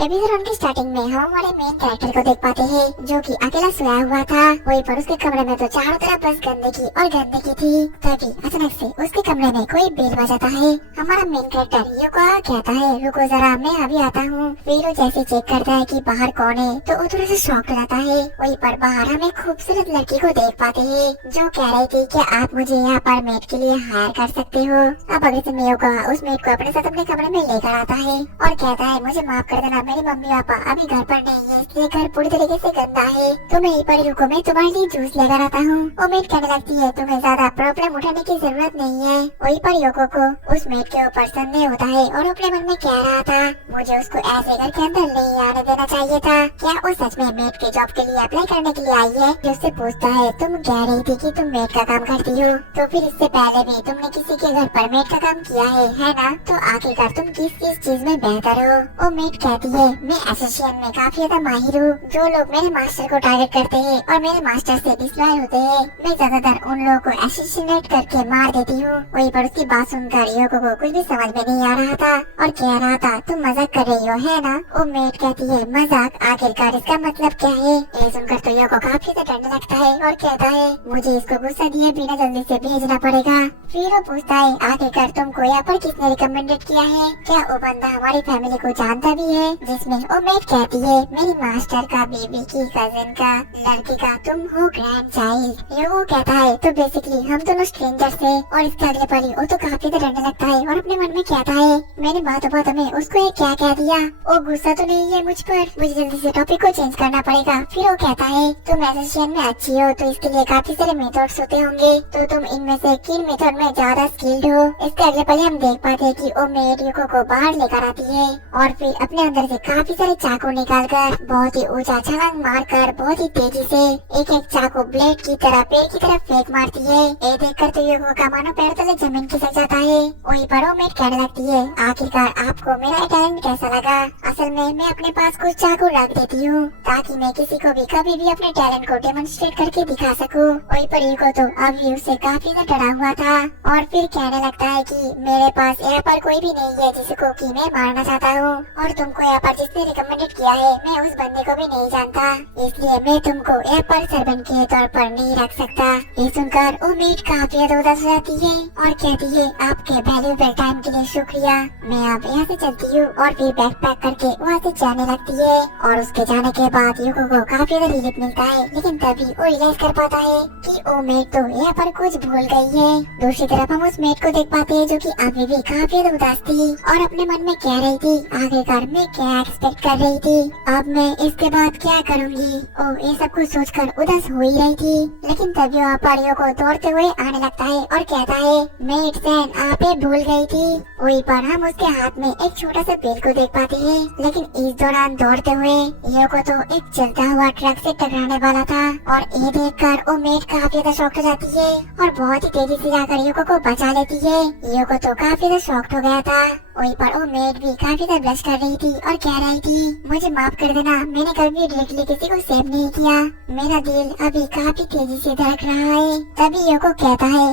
Episode की starting में हम हमारे मेन कैरेक्टर को देख पाते हैं जो कि अकेला सोया हुआ था। वहीं पर उसके कमरे में तो चारों तरफ बस गंदगी और गंदगी थी। तभी अचानक से उसके कमरे में कोई बेल बजाता है। हमारा मेन कैरेक्टर योको कहता है, रुको जरा मैं अभी आता हूँ। फिर वो जैसे चेक करता है कि बाहर कौन है तो वो थोड़ा सा शॉक हो जाता है। वहीं पर बाहर हम एक खूबसूरत लड़की को देख पाते हैं जो कह रही थी कि आप मुझे यहाँ पर मेड के लिए हायर कर सकते हो। अब अगले दिन योको उस मेड को अपने साथ अपने कमरे में लेकर आता है और कहता है, मुझे माफ कर देना, मेरी मम्मी पापा अभी घर पर नहीं है इसलिए घर पूरी तरीके से गंदा है। तुम यहीं पर रुको, मैं तुम्हारे लिए जूस लेकर आता हूँ। वो मेड कहने लगती है, तुम्हें ज्यादा प्रॉब्लम उठाने की जरूरत नहीं है। वहीं पर योको को उस मेड के ऊपर संदेह होता है और अपने मन में कह रहा था, मुझे उसको ऐसे घर के अंदर नहीं आने देना चाहिए था। क्या वो सच में मेड के जॉब के लिए अप्लाई करने के लिए आई है? जो उससे पूछता है, तुम कह रही थी कि तुम मेड का काम करती हो, तो फिर इससे पहले भी तुमने किसी के घर पर मेड का काम किया है ना? तो आखिरकार तुम किस किस चीज में बेहतर हो? वो मेड कहती है, मैं एसोसिएशन में काफी ज्यादा माहिर हूँ। जो लोग मेरे मास्टर को टारगेट करते हैं और मेरे मास्टर से डिस्लॉयल होते हैं, मैं ज्यादातर उन लोगों को एसोसिएट करके मार देती हूँ। वहीं पर उसकी बात सुनकर योको को कुछ भी समझ में नहीं आ रहा था और कह रहा था, तुम मजाक कर रही हो है ना? वो मेड कहती है, मजाक? आखिरकार इसका मतलब क्या है? ये सुनकर तो योको काफी ज्यादा डरने लगता है और कहता है, मुझे इसको गुस्सा दिए बिना जल्दी से भेजना पड़ेगा। फिर वो पूछता है, आखिरकार तुमको यहाँ पर किसने रिकमेंडेड किया है? क्या वो बंदा हमारी फैमिली को जानता भी है? जिसमें वो मेड कहती है, मेरी मास्टर का बेबी की कजिन का लड़की का तुम हो ग्रैंड चाइल्ड। योको कहता है, तो बेसिकली हम दोनों स्ट्रेंजर्स थे। और इसके अगले पल वो तो काफी डरने लगता है और अपने मन में कहता है, मैंने बातों में उसको ये क्या कह दिया? वो गुस्सा तो नहीं है मुझ पर? मुझे जल्दी से टॉपिक को चेंज करना पड़ेगा। फिर वो कहता है, तुम एसोसिएशन में अच्छी हो तो इसके लिए काफी सारे मेथड्स होते होंगे, तो तुम इनमें से किन मेथड में ज्यादा स्किल्ड हो? इसके अगले पल हम देख पाते हैं कि वो मेड योको को बाहर लेकर आती है और फिर अपने अंदर से काफी सारे चाकू निकालकर बहुत ही ऊंचा छलांग मारकर बहुत ही तेजी से एक एक चाकू ब्लेड की तरह पेड़ की तरफ फेंक मारती है। ये देखकर तो योको का मानो पैर तले जमीन खिसक जाता है। वहीं पर वो मेड कहने लगती है, आखिरकार आपको मेरा टैलेंट कैसा लगा? असल में मैं अपने पास कुछ चाकू रख देती हूँ ताकि मैं किसी को भी कभी भी अपने टैलेंट को डेमोन्स्ट्रेट करके दिखा सकूँ। वहीं पर योको तो अभी उससे काफी डरा हुआ था और फिर कहने लगता है कि मेरे पास यहाँ पर कोई भी नहीं है जिसको कि मैं मारना चाहता हूँ, और तुमको यहाँ पर जिसने रिकमेंडेड किया है मैं उस बंदे को भी नहीं जानता, इसलिए मैं तुमको यहाँ पर सर्वेंट के तौर पर नहीं रख सकता। ये सुनकर वो मेड काफी उदास हो जाती है और कहती है, आपके वैल्यूएबल टाइम के लिए शुक्रिया, मैं अब यहाँ से चलती हूँ। और फिर बैग पैक करके वहाँ से जाने लगती है और उसके जाने के बाद योको को काफी रिलीफ मिलता है। लेकिन तभी वो रियलाइज कर पाता है कि वो मेड तो यहाँ पर कुछ भूल गई है। दूसरी तरफ हम उस मेड को देख पाते हैं जो कि अभी भी काफी उदास थी और अपने मन में कह रही थी, आखिरकार मैं क्या एक्सपेक्ट कर रही थी, अब मैं इसके बाद क्या करूँगी? ओ ये सब कुछ सोचकर उदास हो ही रही थी। लेकिन तभी वहाँ पर योको दौड़ते हुए आने लगता है और कहता है, मेड सैन आप ये भूल गई थी। वहीं पर हम उसके हाथ में एक छोटा सा बेल को देख पाते हैं। लेकिन इस दौरान दौड़ते हुए योको तो एक चलता हुआ ट्रक से टकराने वाला था और ये देखकर वो मेड काफी ज्यादा शॉक्ड हो जाती है और बहुत ही तेजी से जाकर योको को बचा लेती है। योको तो काफी ज्यादा शॉक्ड हो गया था। वहीं पर वो मेड भी काफी ज्यादा ब्लश कर रही थी और कह रही थी, मुझे माफ कर देना, मैंने कभी डायरेक्टली किसी को सेव नहीं किया, मेरा दिल अभी काफी तेजी से धड़क रहा है। तभी योको कहता है,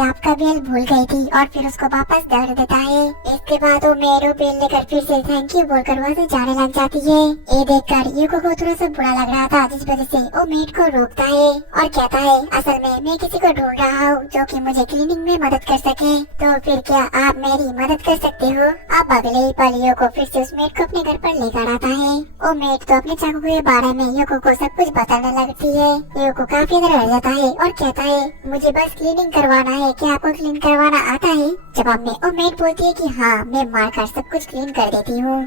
आपका बेल भूल गई थी और फिर उसको वापस धर देता है। इसके बाद वो मेड बेल लेकर फिर से थैंक यू बोलकर वहाँ से जाने लग जाती है। ये देखकर योको को थोड़ा सा बुरा लग रहा था, जिस वजह से वो मेड को रोकता है और कहता है, असल में मैं किसी को ढूंढ रहा हूँ जो कि मुझे क्लीनिंग में मदद कर सके, तो फिर क्या आप मेरी मदद कर सकते हो? अब अगले ही पल योको फिर से उस मेड को अपने घर पर लेकर आता है। वो मेड तो अपने चाकू के बारे में योको को सब कुछ बताने लगती है। योको काफी डर जाता है और कहता है, मुझे बस क्लीनिंग करवाना है, क्या आपको क्लीन करवाना आता है? जवाब में वो मेड बोलती है कि हाँ, मैं मारकर सब कुछ क्लीन कर देती हूँ।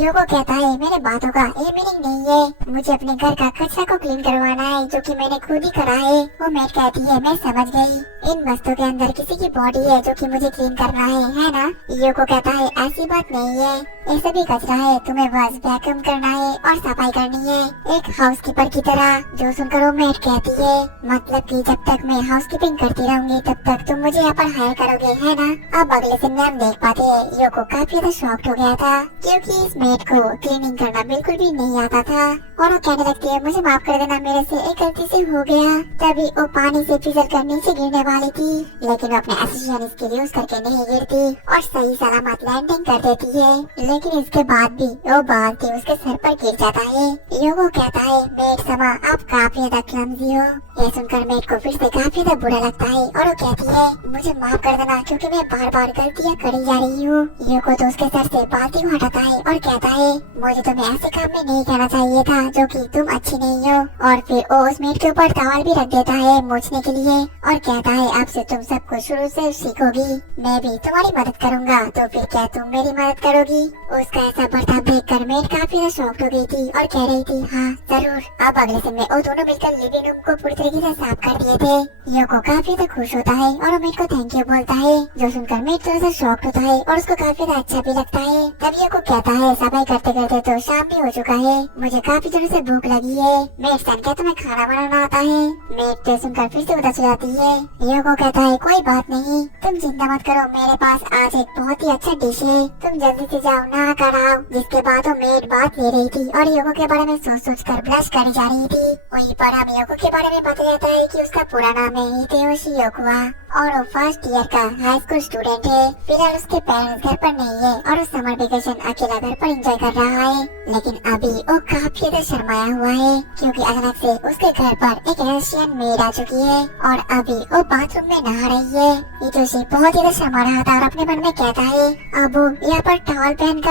योको कहता है, मेरे बातों का ये मीनिंग नहीं है, मुझे अपने घर का कचरा को क्लीन करवाना है जो कि मैंने खुद ही करा है। वो मेड कहती है, मैं समझ गई, इन वस्तुओं के अंदर किसी की बॉडी है जो कि मुझे क्लीन करना है ना? योको कहता है, ऐसी बात नहीं है, ये सभी कचरा है, तुम्हें बस वैक्यूम करना है और सफाई करनी है, एक हाउसकीपर की तरह। जो सुनकर वो मेड कहती है, मतलब कि जब तक मैं हाउसकीपिंग करती रहूंगी तब तक तुम मुझे यहाँ पर हायर करोगे है ना? अब अगले दिन में हम देख पाते हैं योको काफी ज्यादा शॉक्ड हो गया था क्योंकि इस मेड को क्लीनिंग करना बिल्कुल भी नहीं आता था और वो कहने लगती है, मुझे माफ कर देना, मेरे से एक गलती से हो गया। तभी वो पानी से फिसल कर नीचे गिरने वाली थी, लेकिन वो अपने एसेसियन स्किल यूज करके नहीं गिरती और सही सलामत लैंडिंग कर देती है। लेकिन इसके बाद भी वो बालती उसके सर पर गिर जाता है। योगो कहता है, मेड समा आप काफी ज्यादा क्लमजी हो। ये सुनकर मेड को फिर से काफी ज्यादा बुरा लगता है और वो कहती है, मुझे माफ कर देना क्योंकि मैं बार बार गलतियाँ करी जा रही हूँ। योगो तो उसके सर से बाल्टी को हटाता है और कहता है, मुझे तुम्हें ऐसे काम में नहीं कहना चाहिए था जो कि तुम अच्छी नहीं हो। और फिर वो उस मेड के ऊपर टॉवल भी रख देता है मोचने के लिए और कहता है, अब से तुम सब कुछ शुरू से सीखोगी, मैं भी तुम्हारी मदद करूँगा, तो फिर क्या तुम मेरी मदद करोगी। उसका ऐसा बर्ताव देखकर मेड काफी ज्यादा शॉक्ड हो गई थी और कह रही थी, हाँ जरूर। अब अगले दिन में वो दोनों मिलकर लिविंग रूम को पूरी तरीके से साफ कर दिए थे। योको काफी ज्यादा खुश होता है और मेड को थैंक यू बोलता है, जो सुनकर मेड थोड़ा सा शॉक्ड होता है और उसको काफी ज्यादा अच्छा भी लगता है। तब योको कहता है, सफाई करते करते तो शाम भी हो चुका है, मुझे काफी जोरों से भूख लगी है। मेड सन क्या तुम्हें खाना बनाना आता है। मेड तो सुनकर फिर से उदास हो जाती है। योको कहता है, कोई बात नहीं, तुम चिंता मत करो, मेरे पास आज एक बहुत ही अच्छा डिश है, तुम जल्दी से जाओ नहा कर आओ। जिसके बाद वो मेड बात ले रही थी और योको के बारे में सोच कर ब्लश करी जा रही थी। वहीं पर हम योको के बारे में पता चलता है कि उसका पूरा नाम है हितेयोशी योकुआ और वो फर्स्ट ईयर का हाई स्कूल स्टूडेंट है। फिलहाल उसके पेरेंट्स घर पर नहीं है और वो समर वेकेशन अकेला घर पर एंजॉय कर रहा है। लेकिन अभी वो काफी ज्यादा शर्माया हुआ है क्योंकि अचानक से उसके घर पर एक रशियन मेड आ चुकी है और अभी वो बाथरूम में नहा रही है। हितेयोशी बहुत ज्यादा शर्मा रहा था और अपने मन में कहता है, अब यहाँ पर टॉवल पहनकर